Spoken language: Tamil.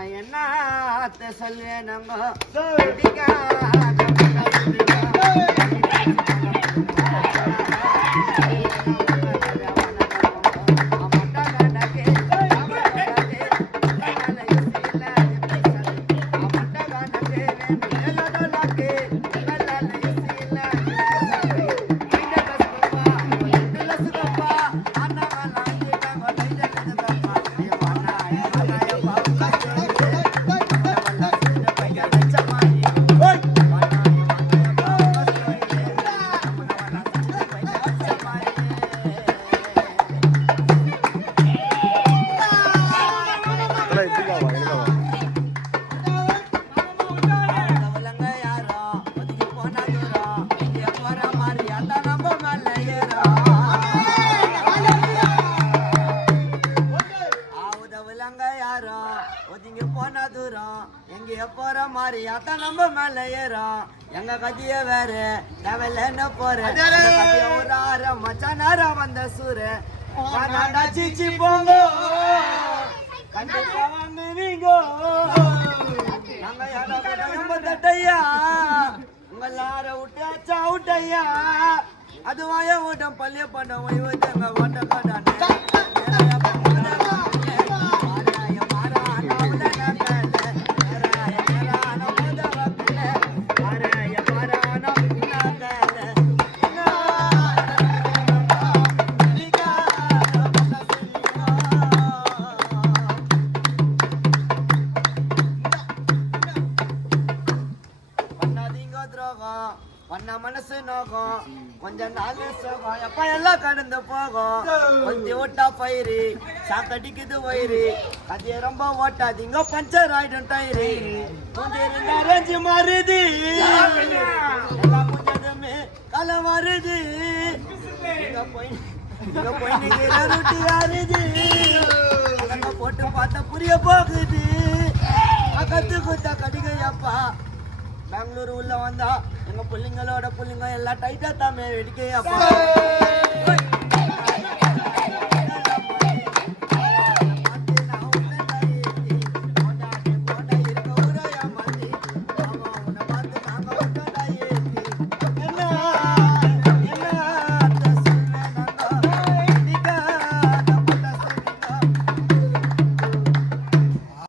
என்ன சொல்வேனங்க ஒதுங்கி போனா தூரம் எங்கேயோ போற மாதிரி அதான் நம்ம மேல ஏறோம் எங்க கதைய வேற தேவையில்ல போறேன் ஒரு ஆரம் மச்சானாரா வந்த சூரு சீச்சி போங்க கண்டிப்பா வாங்குவீங்க நாங்க யாரா கூட தட்டையா உங்களார விட்டாச்சா விட்டையா அது வாய ஓட்டம் பள்ளிய பண்ண ஓய்வங்க ஓட்ட காட்டானே பண்ண மனசு நோகம் கொஞ்ச நாள் சோகம் எப்ப எல்லாம் கடந்து போகும் கொஞ்சம் ஓட்டா பயிறு சாக்கடிக்குது வயிறு அது ரொம்ப ஓட்டாதீங்க பஞ்சர் ஆயிடும் டயரு கொஞ்சம் அரஞ்சு மாறுது கொஞ்சமே களம் வருது ரொட்டி ஆறுது போட்டு பார்த்தா புரிய போகுது கத்து குத்தா கடிகையப்பா பெங்களூர் உள்ள வந்தா எங்க புள்ளிங்களோட புள்ளிங்க எல்லாம் டைட்டா தாமே வெடிக்கையப்பா